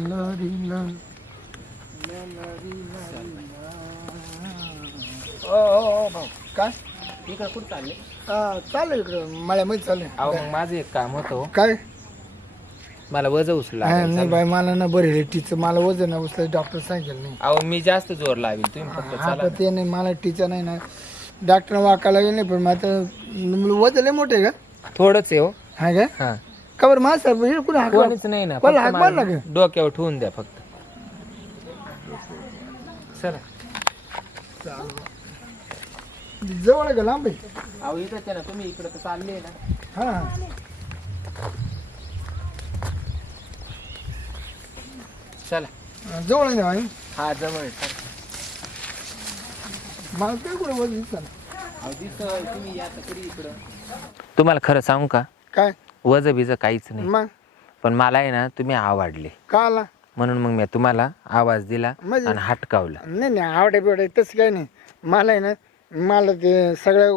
लरी ला ला लरी ला ओ भाऊ काय इकडे कुठं चालले? हा, चालू इकडं. मळ्यामध्ये चालू अहो मग माझं एक काम होतं काय? मला वज उचला हा, नाही बाई मला ना बरं टीचं. मला वजन उचलं डॉक्टर सांगितलं नाही. अहो मी जास्त जोर लावेल तुम्ही फक्त हा चला पण ते नाही मला टीचं नाही ना. डॉक्टर वाकायला गेले पण मग आता वजन लय मोठे का? थोडंच आहे हो. हा का? हा. खबर मा सर कुठे हाक कोणीच नाही ना कोणाला फक्त हाक ना डोक्यावर ठेवून द्या फक्त. चला. जवळ आहे का लांब आहे? अहो इकडे ना तुम्ही इकडे तर चालले ना. हा. चला. जवळ आहे ना हा जवळ आहे, चला. मला काय कुठे दिसतं तुम्हाला खरं सांगू का? काय? वज बिज काहीच नाही. मग? पण मला आहे ना तुम्ही आवडले. का आला म्हणून मग मी तुम्हाला आवाज दिला म्हणजे? आणि हटकावला. नाही नाही आवडे बिवडे तसं काही नाही. मला आहे ना मला ते सगळ्या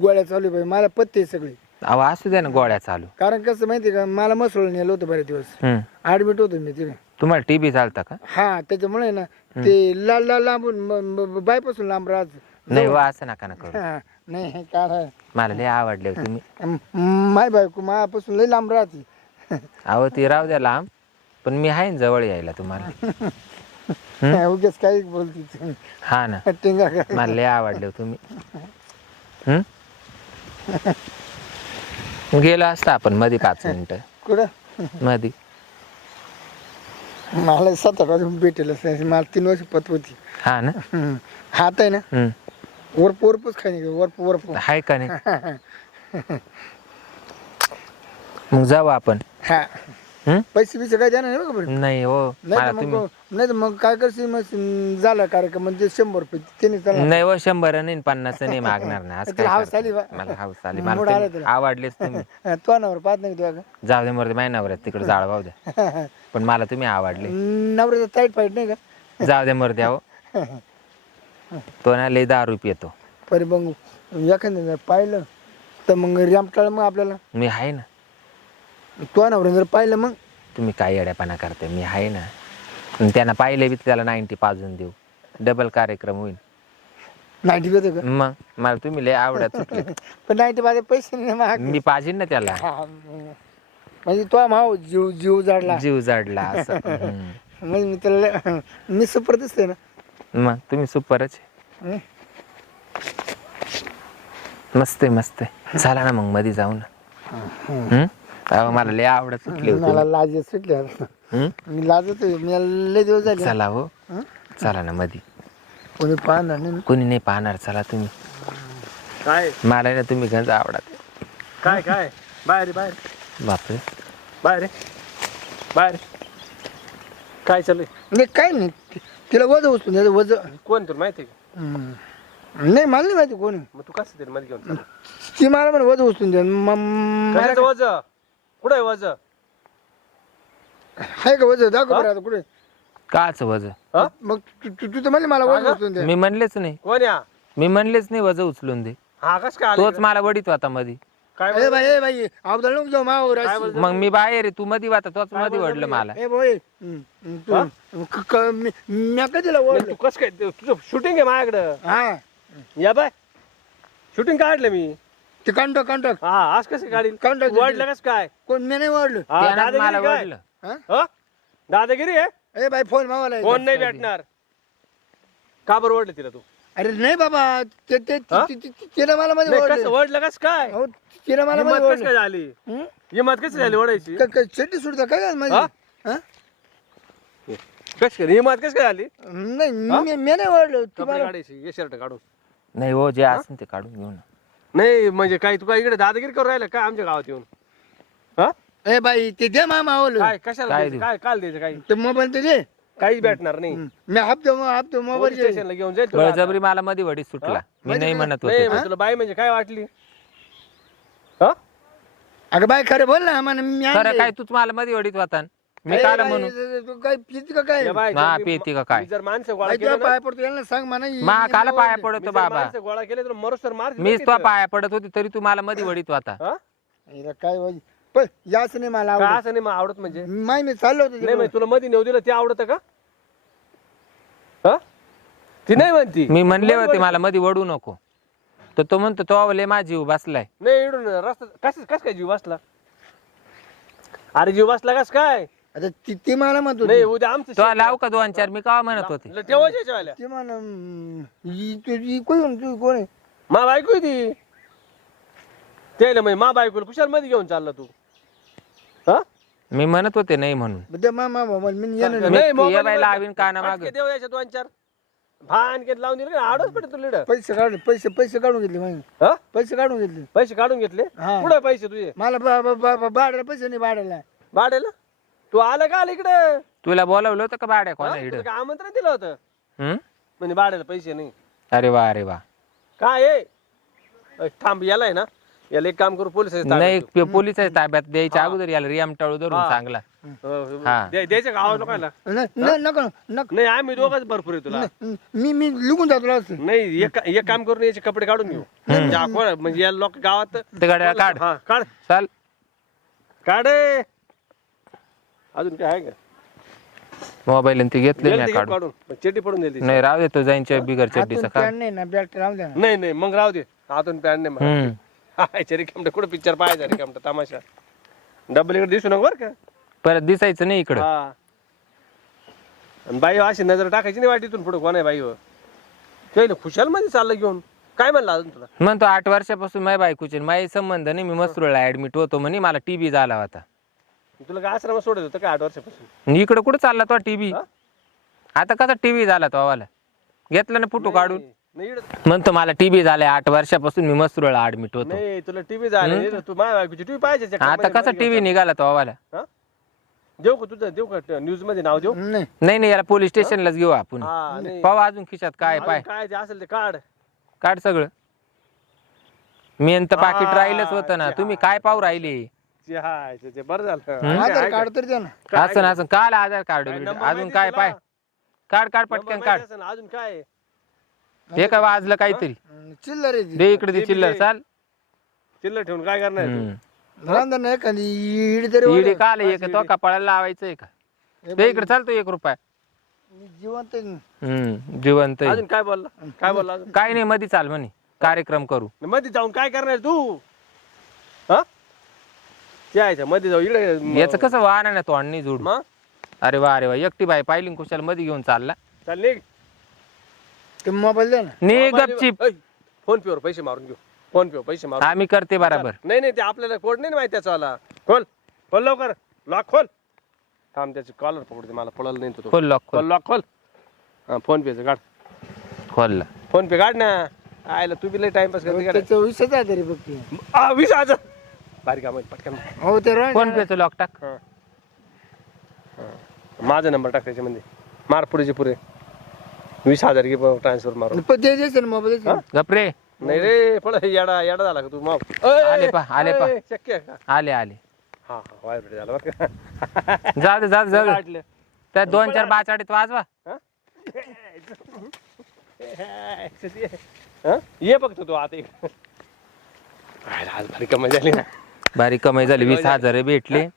गोळ्या चालू बाई मला पत्ते सगळे. अहो असू द्या ना गोळ्या चालू. कारण कसं माहिती आहे का मला मसळ नेलं होतं बरेच दिवस. हम्म. ऍडमिट होतो मी तिथे तुम्हाला टीबी चालता का? हा त्याच्यामुळे ना ते लाल लाल लांबून बायपासून लांब राहत नाही वा असं नका ना करू. हा, नाही काय मला लय आवडले हो तुम्ही माय बायको मायापासून लई लांब राहते. अहो ती राहू द्या लांब पण मी आहे ना जवळ यायला तुम्हाला. उगेच काही बोलते ती. हा ना. टिंगा काय मला लय आवडले हो तुम्ही. हम्म? गेलो असता आपण मध्ये पाच मिनिटं. कुठं? मध्ये मला सतरा वाजून भेटेल मला तीन वर्ष पत होती. हा ना? हम्म. हात आहे ना? हम्म. वरप वरपच खाई नाही वरप वरप. आहे का नाही? मग जाऊ आपण. हा. पैसे बिसे काय देणार नाही बघा बरं. नाही हो नाही तर तुम्ही मग नाही तर मग काय करशील? मग झाला कार्यक्रम म्हणजे शंभर रुपये त्याने नाही हो शंभर नाही पन्नास नाही मागणार ना. असं तुला काय हाऊस करता? आली बा? मला हाऊस आली. मूड मला आला तुम्ही तुला? आवडलेच तुम्ही. तो नवर पाहत नाही तुला जाऊ दे मरते महिनावर तिकडे जाळवाऊ द्या का पण मला तुम्ही आवडले. नवऱ्याचा टाईट फाईट नाही का? जाऊ दे मर द्या हो तो ना लय दारू पितो परी मग एखाद्या पाहिलं तर मग रॅमटाळ मग आपल्याला. मी आहे ना. तो नवऱ्या जर पाहिलं मग? तुम्ही काय येड्यापणा करते मी आहे ना. आणि त्यांना पाहिले बी त्याला नाईन्टी पाजून देऊ. डबल कार्यक्रम होईल. नाईन्टी देतो का? मग? मला तुम्ही लय आवडत सुटले पण नाईन्टी माझे पैसे नाही मी पाहिजे ना त्याला. हा, म्हणजे तो भाऊ जीव जीव जाडला. जीव जाडला असं. हम्म. म्हणजे मी त्याला मी सुपर दिसते ना. मग? तुम्ही सुपरच आहे. हं? मस्त आहे मस्त आहे. चला ना मग मध्ये जाऊ ना. हम्म? अहो, मला लय आवडत सुटली होती. मला लाज सुटली आता. मी लाजत होते. मी लय दिवस झाले. चला हो. हं? चला ना मध्ये कोणी पाहणार नाही ना. कोणी नाही पाहणार चला तुम्ही. काय? मला ना तुम्ही गंज आवडत. काय काय? बाहेर ये, बाहेर. बापरे. बाहेर ये. बाहेर ये. काय चालू नाही काय नाही. ति- तिला वज उचलून द्यायचं वज. कोण तुला माहिती आहे का? हम्म. नाही मला नाही माहिती कोणी. मग तू कसं दे मध्ये घेऊन चालला? ती मला म्हणे वज उचलून द्या. म- मला कशाचं वज? कुठं आहे वज? आहे का वज? दाखव बरं आता कुठे काच वज? हा? मग तू तू- तू तर म्हणले मला वज का? उचलून द्या मी म्हणलेच नाही. कोण या? मी म्हणलेच नाही वज उचलून दे. हा कस काय आला तोच इकडे? मला वडीत होता मध्ये काय ए बाई ए बाई अवदळ नको जाऊ मावर काय बोलतो? मग मी बाहेर आहे तू मध्ये वाता तोच मध्ये वडलं मला. ए भाई हम्म, तू क- क- मी मी कधीला नाही, ओढलं? तू कस काय तुझं शूटिंग आहे माझ्याकडं. हा. या बाय. शूटिंग काढलं मी. ते कांटो कांटो हा आज कसं काढील काढलं तू वाढलं कस काय? कोण मी नाही हा, मला दादागिरी काय? वडलं हा? हा? दादागिरी आहे? ए बाई फोन मावाला कोण नाही भेटणार. का बरं ओढलं तिला तू? अरे नाही बाबा ते ते हा? ते- ते- ते- तिनं मला मध्ये नाही कसं ओढलं ओढलं कस काय? अहो, तिनं मला हिंमत मध्ये कस काय ओढलं. झाली? हं? हिंमत कशी झाली ओढायची? क- क- चड्डी सुटता काय झालं माझी? हा? हा? कस काय हिंमत कस काय झाली? नाही मी मी नाही कपडे तुम्हाला काढायची ये शर्ट काढून. नाही हो जे असेल ते काढून घेऊ ना. नाही म्हणजे काय तू काय इकडे दादागिरी करून राहिला काय आमच्या गावात येऊन? हा? ए बाई ते दे मामा काय कशाला काय द्यायचं? देऊ? काय काल द्यायचं काही? ते मोबाईल ते दे. काहीच भेटणार नाही. मी हप्ते हप्ते पोलीस मोबाईल स्टेशनला घेऊन जाईल तुला. बळजबरी मला मध्ये वडीत सुटला. मी नाही म्हणत नाही होते. तुला बाई म्हणजे काय वाटली? हा? अगं बाई खरं बोल ना मी खरं. काय तूच मला मध्ये वडीत होता मी काला म्हणू? तू काय पिती का काय? बाय, हा, जर मी- पिती का काय? मी जर माणसं गोळा बाई, केले तुला ना, पाय पडतो यांना सांग म्हणा ही- मा काला. पाया मी पडतो जर बाबा. माणसं गोळा केले तर मरोसर मार मीच तो पाया पडत होती तरी तू मला मध्ये वडीत होता. हा? हिला काय बाई पण याच नाही मला का आवडत? असं नाही मग आवडत म्हणजे? माय मी चाललो होतो नाही तिकडं. म्हणजे तुला मध्ये नेऊ दिलं ते आवडतं का? हा? ती नाही म्हणती. मी म्हणले होते मला मध्ये वडू नको. तर तो म्हणतो तो लय माझा जीव बसलाय. नाही इडून रस्ता कस कस काय जीव बसला? अरे जीव बसला कस काय? आता ती ती मला म्हणतो नाही उद्या आमचं तो शेत- लाव का दोन चार? मी का म्हणत होते. ल- ठेवायच्या. ती म्हण तुझी कोण तू कोण आहे? मा बायको आहे ती. त्याला म्हणजे मा बायको कुशाल मध्ये घेऊन चालला तू. हा? मी म्हणत होते नाही म्हणून. बद्या मा मा मा- मी येणार मी- नाही, तू मोबाईल ये बाई वर- लावीन काना मागं. फटके देऊ याच्या दोन चार. भान घेत लावून दिलं का? आडच पडत तुला. पैसे काढले पैसे पैसे काढून घेतले हा? पैसे काढून घेतले. पैसे काढून घेतले? हा. कुठे पैसे तुझे? मला बा- बा- बा- बा- भाड्याला पैसे नाही भाड्याला भाड्याला तू आला का आला इकडं? तुला बोलावलं होतं का बाड्या हा? कोणा तुला काय आमंत्रण दिलं होतं? म्हणजे भाड्याला पैसे नाही. अरे वा अरे वा. काय आहे? अ, थांब याला आहे ना? याला एक काम करू पोलीस नाही पे- पोलिसाच्या ताब्यात द्यायच्या अगोदर याला रियाम टाळू धरून हा. चांगला. हा. द्यायचं का? आवाज लोकांना न- न- नको नको. नाही आम्ही दोघंच भरपूर आहे तुला. मी मी लिहून जातो असं नाही एक एक काम करून याचे कपडे काढून घेऊ म्हणजे आपण- म्हणजे या लोक गावात ते गाड्या काढ. हा काढ. चाल. काढ. ए. अजून काय आहे का? मोबाईल ते घेतले गेलं घे काढून. चेटी पडून दिली नाही राहू दे तो जाईन बिगर चड्डीचा हातून का पॅन्ट नाही ना बॅट राहून द्या ना. नाही नाही मग राहू दे. हातून पॅन्ट नाही हम्म. हायचे रिकामटा कुठं पिक्चर पाहायचा रिकामटा तमाशा. डबल इकडे दिसू नको बरं का? परत दिसायचं नाही इकडं. हा. आणि बाई अशी नजर टाकायची नाही वाटीतून पुढे कोण आहे बाई काही खुशाल मध्ये चाललं घेऊन. काय म्हणलं अजून तुला? म्हणतो आठ वर्षापासून माझ्या बायकोचे माझे संबंध नाही मी मसरूळला ऍडमिट होतो म्हणे मला टीबी झाला होता. तुला काय आश्रमात सोडत होतं का आठ वर्षापासून? इकडं कुठं चालला तो टीबी हा? आता कसा टीबी झाला तो आवाला? घेतला ना फोटो काढून? नाही इकडं- म्हणतो मला टीबी झालाय आठ वर्षापासून मी मसरूळला ऍडमिट होतो. नाही तुला टीव्ही झाले तू माझ्या बायकोची टीव्ही पाहिजे त्या आता कसा टीव्ही निघाला तो आवाला. हा? देऊ का तुझं देऊ का न्यूजमध्ये नाव देऊ? नाही. नाही नाही याला पोलीस स्टेशनलाच घेऊ आपण. हा नाही. पाहू अजून खिशात काय अजून पाय. काय ते असेल ते काढ. काढ सगळं. मेन तर पाकिट राहिलंच होतं ना. तुम्ही. काय पाहू राहिले? जे हाय ते- ते बरं झालं आधार? कार्ड तर द्या ना काय असं असं काल आधार कार्ड काय number अजून माहिती काय तुला? पाय काढ काढ पटकन माहिती काढ असेल ना, अजून काय आहे? हे काय वाजलं काहीतरी चिल्लर आहे ती. दे इकडे ते दे चिल्लर दे. चाल चिल्लर ठेवून काय करणार आहे तू? हम्म. रांधा नाही एखादी इडी तरी इडी वाढव. काल एक तो कपाळाला लावायचंय का ते इकडे चालतो एक रुपया मी जिवंत आहे. हम्म जिवंत आहे. अजून काय बोलला काय बोलला अजून काय नाही मध्ये चाल म्हणे कार्यक्रम करू मध्ये जाऊन काय करणार तू यायचं मध्ये जाऊ इकडे याचं कसं वाहन ना तो नाही जोड. मग? अरे वा अरे वा एकटी बाई पाहिली ना कुशाल मध्ये घेऊन चालला. चाल निघ. ते मोबाईल द्या ना. ने गपचिप. फोन पे वर पैसे मारून घेऊ. फोन पे वर पैसे मारून आम्ही करते बराबर. नाही नाही ते आपल्याला कोड नाही ना माहिती त्याचा वाला खोल खोल लवकर. लॉक खोल. थांब त्याची कॉलर पकडते मला पळलं नाही तो खोल लॉक खोल. खोल लॉक खोल. हा फोन पेचं काढ. खोलला फोन पे काढ ना. आयला तू बी लय टाइमपास करते काढ. त्याचं विषयच आहे तरी बघ वीस हजार. बारीक पटकन हो ते फोन पेचं लॉक टाक हा. हा. माझा नंबर टाक त्याच्यामध्ये मार पुरेचे पुरे वीस हजार घे ट्रान्सफर मारून पण ते मोबाईल. गपरे नाही रे पळ येडा येडा झाला का तू माप आले पा, आले पा. शक्य आहे का आले आले हा हा व्हायब्रेट झाला बरं का जाऊ दे जाऊ दे जाऊ दे वाटलं. त्या दोन चार बाचाडीत वाजवा हा? हा? ये फक्त तू आता. आयला आज भारी कमाई झाली ना बारीक कमाई झाली वीस हजार भेटले.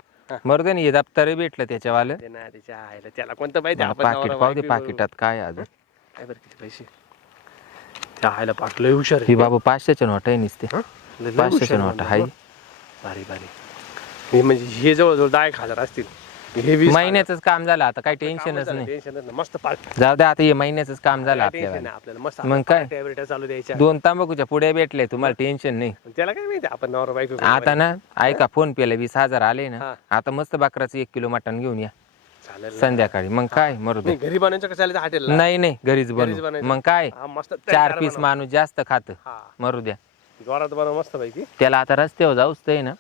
मरू ना हे दप्तर भेटलं त्याच्यावालं. ते ना त्याच्या आईला त्याला कोणतं पाहिजे? आपण पाकिट नवरा पाहू दे पाकिटात काय अजून. काय बरं किती पैसे? त्या आईला पाक लय हुशार ही बाबा पाचशेच्या नोट आहे नुसते. हा? लय- लय पाचशेच्या हुशार नोट आहे. भारी भारी हे म्हणजे हे जवळजवळ दहा एक हजार असतील. हे वीस महिन्याच काम झालं आता काही टेन्शनच नाही. मस्त पार्टी. जाऊ दे आता हे महिन्याच काम झालं टेन्शन आपल्याला नाही आपल्याला? मस्त मग काय? पार्ट्या बिर्ट्या चालू द्यायच्या. दोन तांबाखूच्या पुढे भेटले तुम्हाला टेन्शन नाही. त्याला काय माहिती आपण नवरा बायको आता ना ऐका फोन पेला वीस हजार आले ना हा. आता मस्त बकराचं एक किलो मटण घेऊन या. चालेल ना. संध्याकाळी. मग काय मरू दे. नाही घरी बनवायचं कसं आलं हॉटेलला? नाही नाही घरीच बनायचं. मग काय हा मस्त चार तयार पीस बनव. माणूस जास्त खात. हा. मरू द्या. जोरात बनव मस्त पैकी त्याला आता रस्त्यावर जाऊच आहे ना.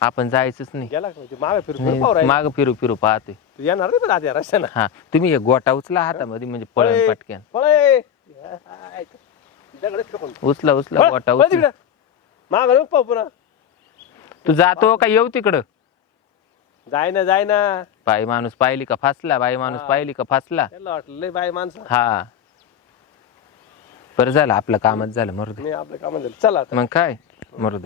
आपण जायचंच नाही. गेला का? म्हणजे मागे फिरू फिरू पाहू राहिला. माग फिरू फिरू पाहतोय तू येणार नाही पण आता या रस्त्यानं. हा तुम्ही एक गोटा उचला हातामध्ये म्हणजे पळण पळे. पटक्यान पळे. उचला उचला गोटा उचला. मागं नको पाहू पुन्हा. तू जातो का? येऊ तिकडं. जाय ना जाय ना बाई माणूस पाहिली का? फासला. बाई माणूस पाहिली का? फासला. त्याला वाटलं लय बाय माणसं. हा. बरं झालं आपलं कामच झालं मरू दे. आपलं काम झालं. चला आता. मग काय? मरू